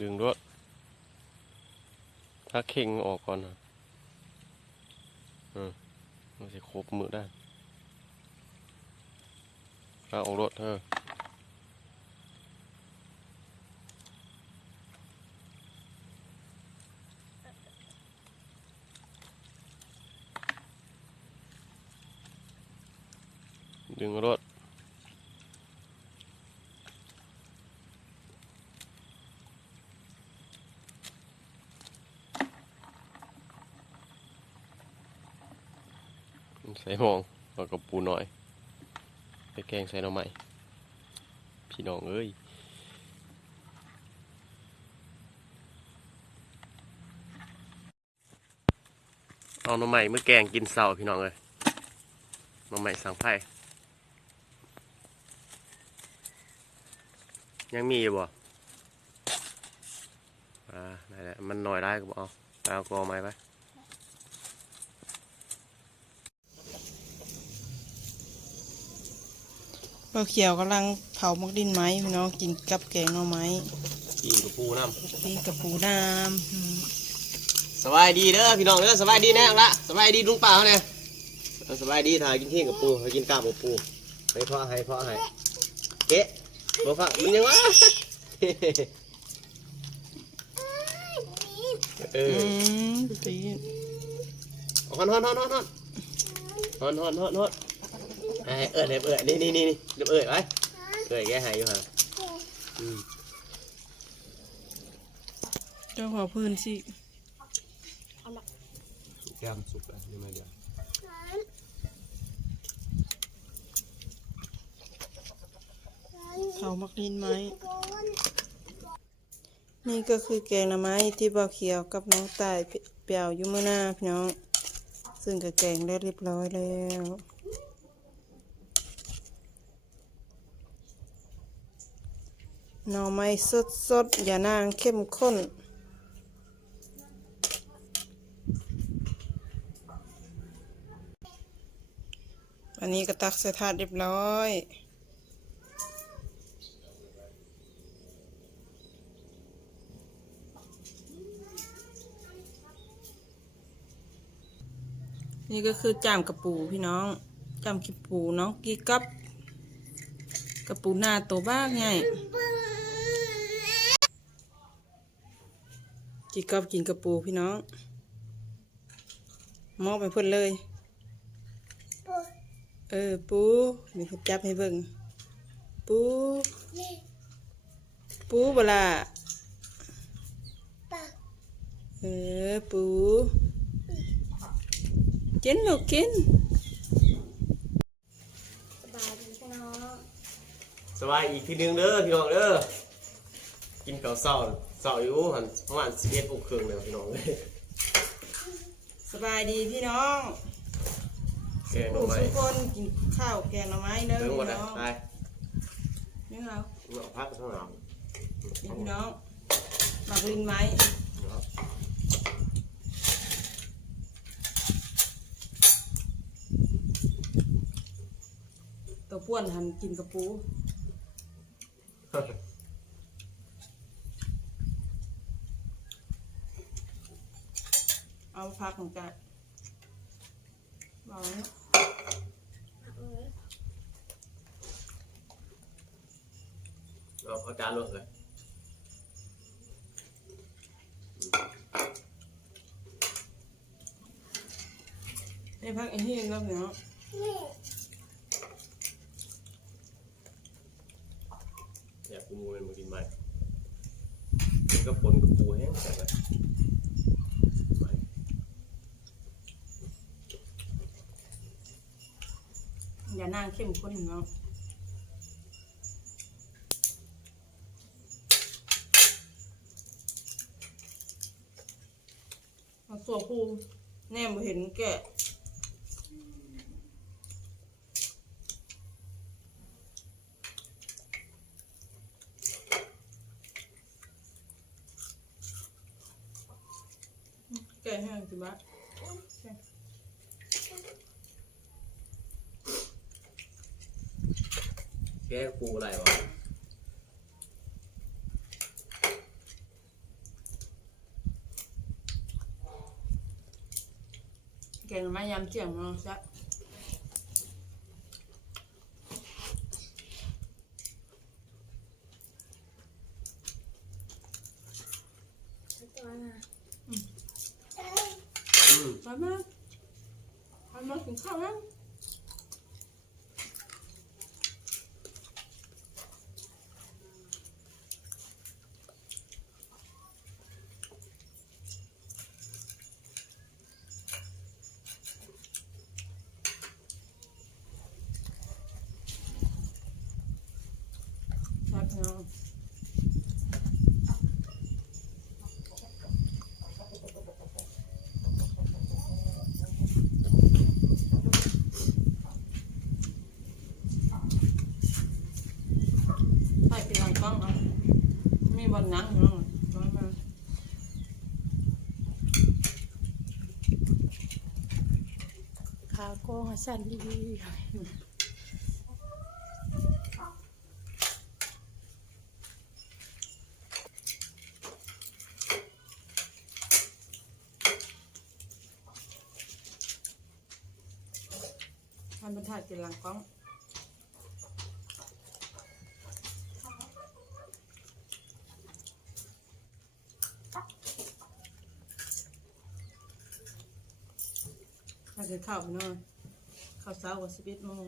ดึงรถถ้าเข่งออกก่อนนะอืมมันจะครบมือได้ถ้าออกรถเธอดึงรถ ใส่หมองแล้วก็ปูหน่อย ไปแกงใส่หน่อไม้พี่น้องเอ้ยเอาหน่อไม้เมื่อแกงกินเสาพี่น้องเอ้ยหน่อไม้สังไพ่ยังมีอยู่บ่อ่าได้แล้วมันหน่อยได้ก็บอกเอาไปเอากอไม้ไป เราเขียวกำลังเผามักดินไม้พี่น้องกินกับแกงหน่อไม้กินกับปูน้ำปีกับปูน้ำอืมสบายดีเด้อพี่น้องเด้อสบายดีแน่ละสบายดีลุงป่าเขาเนี่ยเออสบายดีถ่ายกินเที่ยงกับปูให้กินกล้ามกับปูให้พ่อให้พ่อให้เก๊ะบอกฟังมันยังวะ เออือมปีฮอนฮอนฮอนฮอนฮอนฮอนฮอนฮอนฮอนให้ เอิดให้เอิดนี่นี่นี่นี่เดี๋ยวเอิดไว้เอิดแกหายอยู่ห่างอืมเจ้าหัวพื้นสิแก้มสุกแล้วนี่มาเดี๋ยวเผามักดินไม้นี่ก็คือแกงหน่อไม้ที่บ่าวเขียวกับน้องตายเปรียวอยู่เมื่อหน้าพี่น้อง ซึ่งก็แกงได้เรียบร้อยแล้ว หน่อไม้สดสดๆอย่านางเข้มข้น อันนี้ก็ตักใส่ถาดเรียบร้อยนี่ก็คือจามกระปูพี่น้องจามกระปูน้องกีกับกระปูหน้าตัวบ้าไง กีกับกินกระปูพี่น้องมอบไปเพิ่นเลย เออปูมีคนจับให้เบิ่งปูปูบลาเออปูกินลูกกินสบายอีกทีหนึงเด้อพี่น้องเด้อกินข้าวเช้า เช้าอยู่หันประมาณสิบเอ็ดโมงครึ่งแล้วพี่น้องเลยสบายดีพี่น้องแกงหน่ลูอกไม้ทุกคนกินข้าวแกงหน่อไม้เด้อเรื่องหมดพี่นะน้องไปนี่เอาเอาพักข้างหลังกินพี่น้องหมักลินไม้ตัวป้วนหันกินกระปู เอาพักของกันเอาเนี่ยเอาเอาจานลงเลยได้พักไอ้นี่แล้วเนาะอยากปูมูเป็นมากินใหม่มันก็ปนกับปูแห้งแต่ละ อย่านางเข้มข้นเนาะเอาตัวผู้แน่บ่เห็นแกะแกะให้งจิบ้า แกะปูอะไรวะแกงหน่อไม้ยำเจียงเนาะซะอืมมามามามากินข้าวมั้งค นาะไปเป็นหลังกล้องเอามีบอลนังเนาะร้อยมาขากองสั่นดี ทำเป็นหลังกล้องถ้าจะเข้าไปนาะเข้าเช้ากับสิบเอ็ดโมง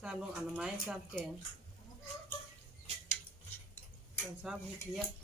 สามลงอนามัยสามแกงตอนเช้าเฮ็ดเลี้ยง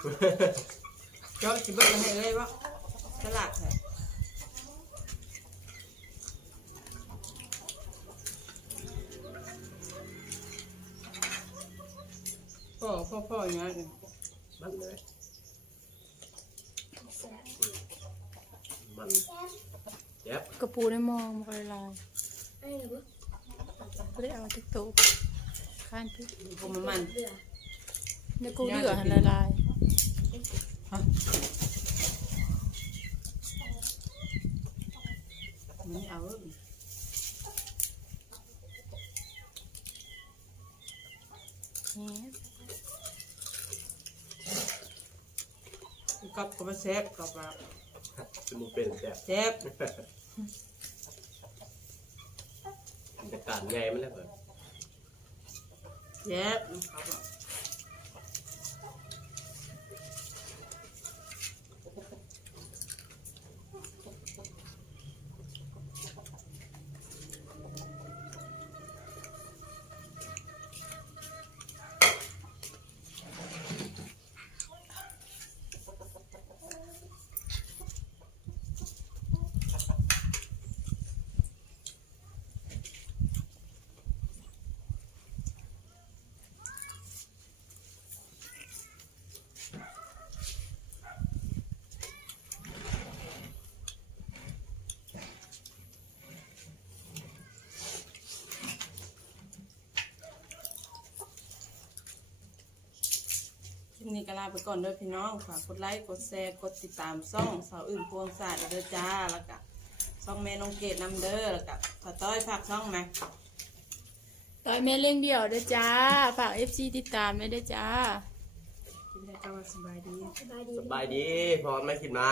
เจ้าสิเบิ่งให้เลยว่าตลาดแท้พ่อพ่อพ่ออย่างนี้มันเลยมันเจ็บๆกระปูได้มองมันก็ลายไม่ได้เอาติ๊กโต๊ะข้านพี่ผมมันมันเดี๋ยวกูเหลือหันละลาย มันเอากับกับมาแซบกับว่าจมูกเป็นแจ็บแซบบรรยากาศไงมันแล้วเปิดแซ่บกับ ว่านี้ก็ลาไปก่อนเด้อพี่น้องฝากกดไลค์ กดแชร์ กดติดตามซ่องสาวอื่นพวงศาสตร์เด้อจ้า แล้วก็ซ่องแม่น้องเกดนำเด้อ แล้วก็ถ้าต้อยฝากซ่องไหมร้อยเมตรเลี้ยงเดี่ยวเด้อจ้า ฝาก FC ติดตามด้วยเด้อจ้ากินได้ก็ว่าสบายดี สบายดีพร้อมไหมคิดมา